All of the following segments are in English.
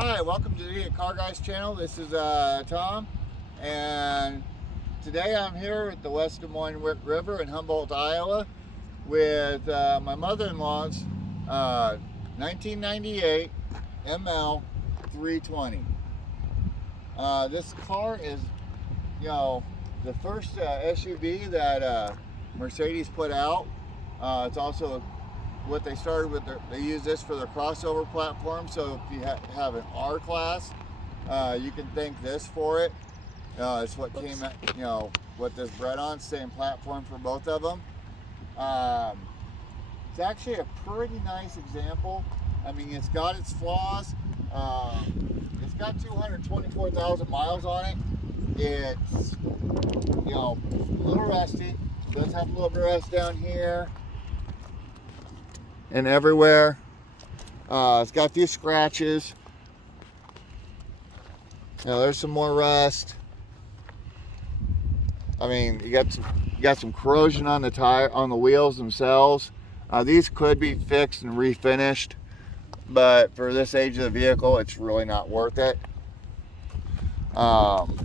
Hi, welcome to the Car Guys channel. This is Tom, and today I'm here at the West Des Moines River in Humboldt, Iowa, with my mother-in-law's 1998 ML 320. This car is, the first SUV that Mercedes put out. It's also what they started with. They use this for their crossover platform. So if you have an R class, you can thank this for it. It's what came at, what this bred on. Same platform for both of them. It's actually a pretty nice example. I mean, it's got its flaws. It's got 224,000 miles on it. It's, a little rusty. It does have a little bit of rust down here and everywhere. It's got a few scratches. There's some more rust. I mean, you got some corrosion on the tire, on the wheels themselves. These could be fixed and refinished, but for this age of the vehicle, it's really not worth it. Bumpers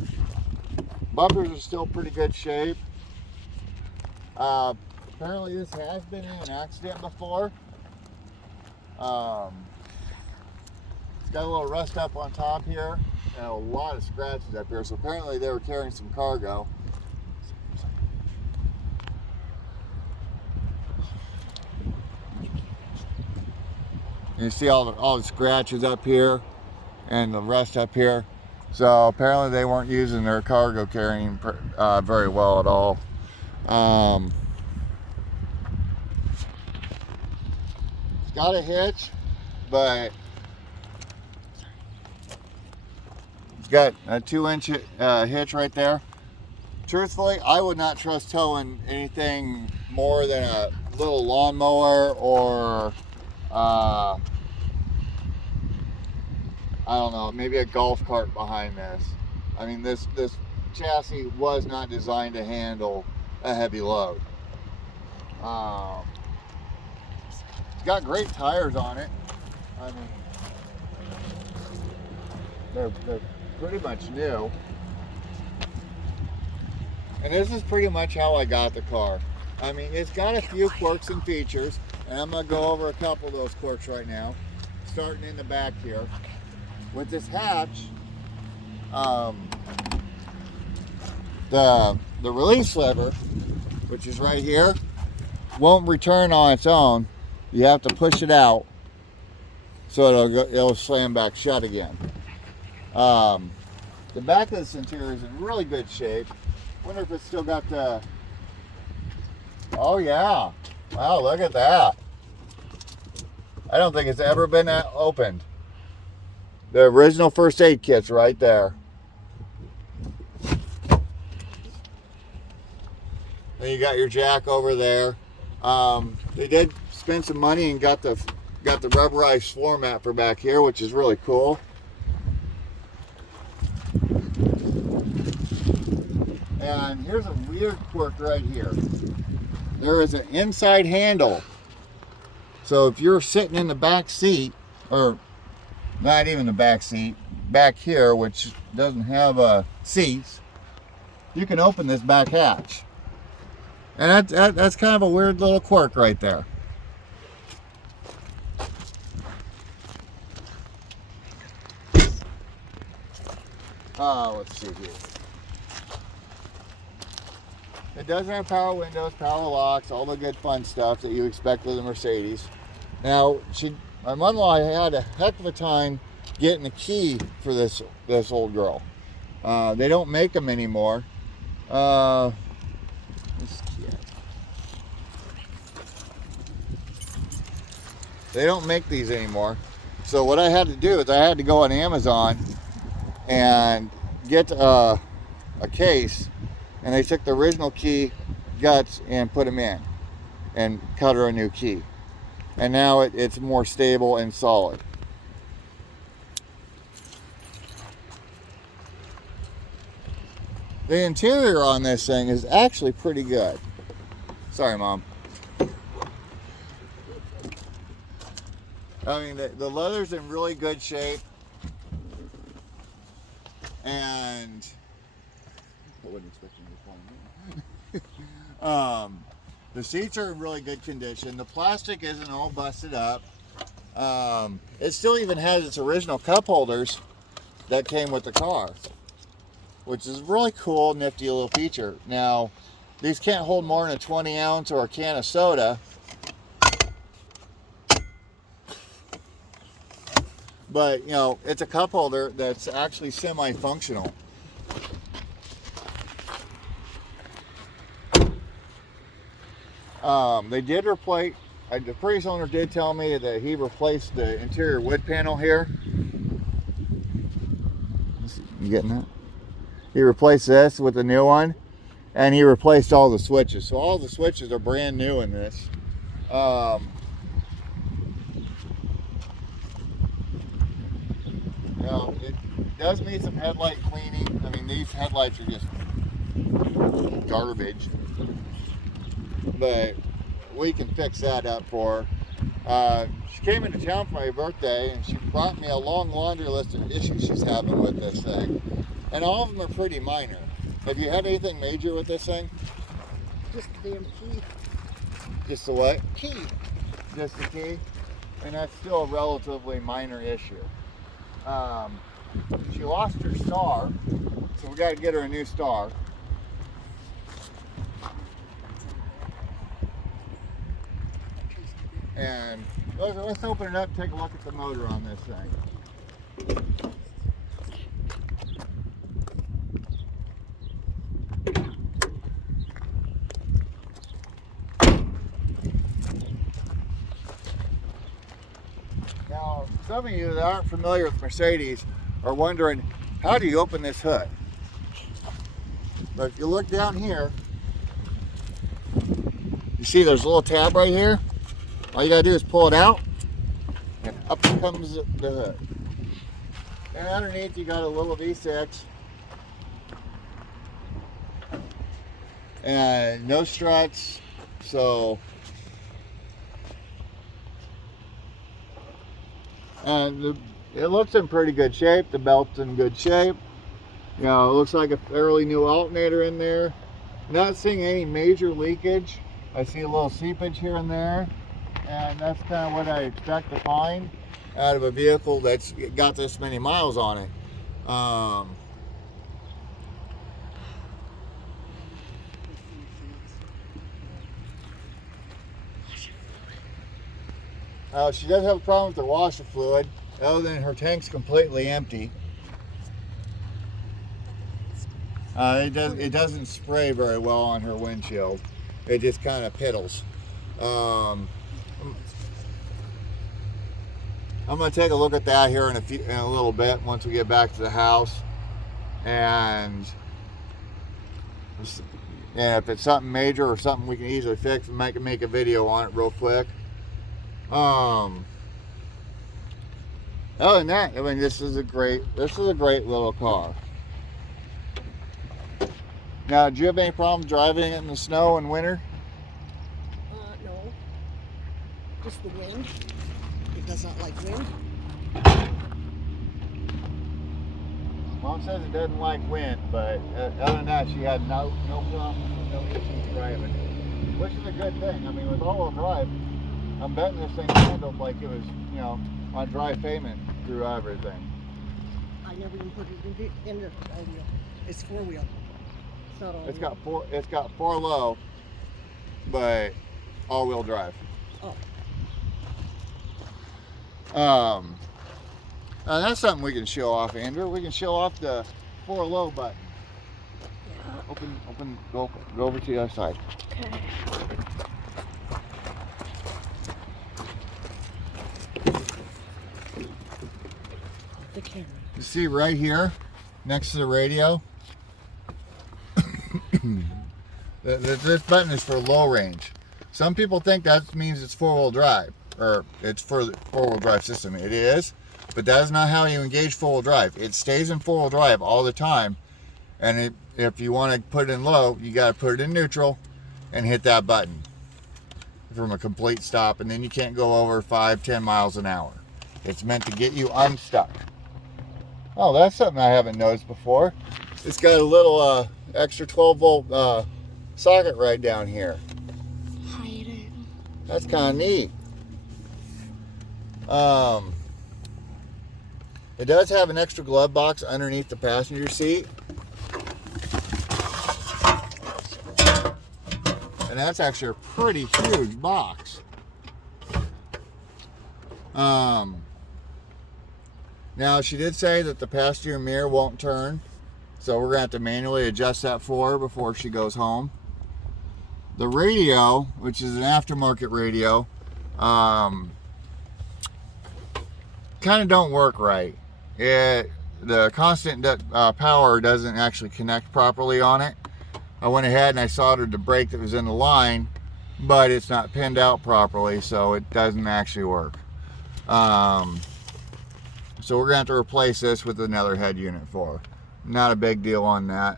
are still pretty good shape. Apparently this has been in an accident before. It's got a little rust up on top here and a lot of scratches up here, so apparently they were carrying some cargo. You see all the scratches up here and the rust up here. So apparently they weren't using their cargo carrying very well at all. It's got a hitch, but it's got a 2-inch hitch right there. Truthfully, I would not trust towing anything more than a little lawnmower or I don't know, maybe a golf cart behind this. I mean, this chassis was not designed to handle a heavy load. It's got great tires on it. I mean, they're pretty much new. And this is pretty much how I got the car. I mean, it's got a few quirks and features, and I'm gonna go over a couple of those quirks right now, starting in the back here. With this hatch, the release lever, which is right here, won't return on its own. You have to push it out so it'll slam back shut again. The back of this interior is in really good shape. Wonder if it's still got the, oh yeah, wow, look at that. I don't think it's ever been opened. The original first aid kit's right there. Then you got your jack over there. They did spend some money and got the rubberized floor mat for back here, which is really cool. And here's a weird quirk right here. There is an inside handle. So if you're sitting in the back seat, or not even the back seat, back here, which doesn't have seats, you can open this back hatch. And that's kind of a weird little quirk right there. Let's see here. It does have power windows, power locks, all the good fun stuff that you expect with a Mercedes. Now, my mother-in-law had a heck of a time getting a key for this old girl. They don't make them anymore. They don't make these anymore. So what I had to do is I had to go on Amazon and get a case, and they took the original key guts and put them in and cut her a new key. And now it's more stable and solid. The interior on this thing is actually pretty good. Sorry, Mom. I mean, the leather's in really good shape. And I wasn't expecting you to call me. The seats are in really good condition. The plastic isn't all busted up. It still even has its original cup holders that came with the car, which is a really cool, nifty little feature. Now, these can't hold more than a 20 ounce or a can of soda, but you know, it's a cup holder that's actually semi-functional. They did replace, the previous owner did tell me that he replaced the interior wood panel here. You getting that? He replaced this with a new one, and he replaced all the switches. So all the switches are brand new in this. Now, it does need some headlight cleaning. I mean, these headlights are just garbage, but we can fix that up for her. She came into town for my birthday, and she brought me a long laundry list of issues she's having with this thing, and all of them are pretty minor. Have you had anything major with this thing? Just the damn key. Just the what? Key. Just the key? And that's still a relatively minor issue. She lost her star, so we got to get her a new star. And let's open it up and take a look at the motor on this thing. Now, some of you that aren't familiar with Mercedes are wondering, how do you open this hood? But if you look down here, you see there's a little tab right here. All you gotta do is pull it out, and up comes the hood. And underneath you got a little V6. And no struts, so. And it looks in pretty good shape. The belt's in good shape. You know, it looks like a fairly new alternator in there. Not seeing any major leakage. I see a little seepage here and there. And that's kind of what I expect to find out of a vehicle that's got this many miles on it. She does have a problem with the washer fluid, other than her tank's completely empty. It doesn't spray very well on her windshield. It just kind of piddles. I'm going to take a look at that here in a little bit once we get back to the house, and if it's something major or something we can easily fix, we might make a video on it real quick. Other than that, I mean, this is a great little car. Now, do you have any problem driving it in the snow and winter? No. Just the wind. It does not like wind. Mom says it doesn't like wind, but other than that, she had no problems, no issues driving it, which is a good thing. I mean, with all-wheel drive, I'm betting this thing handled like it was, you know, on dry pavement through everything. I never even put it in the all-wheel. It's four-wheel. It's not all-wheel. It's got four low, but all-wheel drive. Oh. That's something we can show off, Andrew. We can show off the 4 low button. Yeah. Go over to the other side. Okay. The camera. You see right here, next to the radio, this button is for low range. Some people think that means it's 4-wheel drive, or it's for the 4-wheel drive system. It is, but that is not how you engage 4-wheel drive. It stays in 4-wheel drive all the time, and if you want to put it in low, you got to put it in neutral and hit that button from a complete stop, and then you can't go over 5-10 miles an hour. It's meant to get you unstuck. Oh, that's something I haven't noticed before. It's got a little extra 12 volt socket right down here. Hide it. That's kind of neat. It does have an extra glove box underneath the passenger seat. And that's actually a pretty huge box. Now, she did say that the passenger mirror won't turn, so we're going to have to manually adjust that for her before she goes home. The radio, which is an aftermarket radio, kind of don't work right. The constant power doesn't actually connect properly on it. I went ahead and I soldered the brake that was in the line, but it's not pinned out properly, so it doesn't actually work. So we're going to have to replace this with another head unit for her. Not a big deal on that.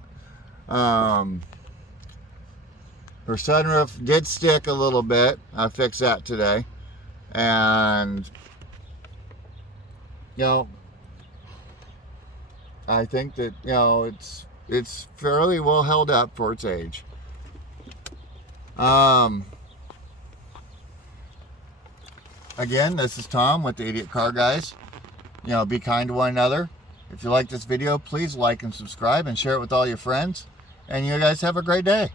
Her sunroof did stick a little bit. I fixed that today. And, you know, I think that, you know, it's fairly well held up for its age. Again, this is Tom with the Idiot Car Guys. You know, be kind to one another. If you like this video, please like and subscribe and share it with all your friends. And you guys have a great day.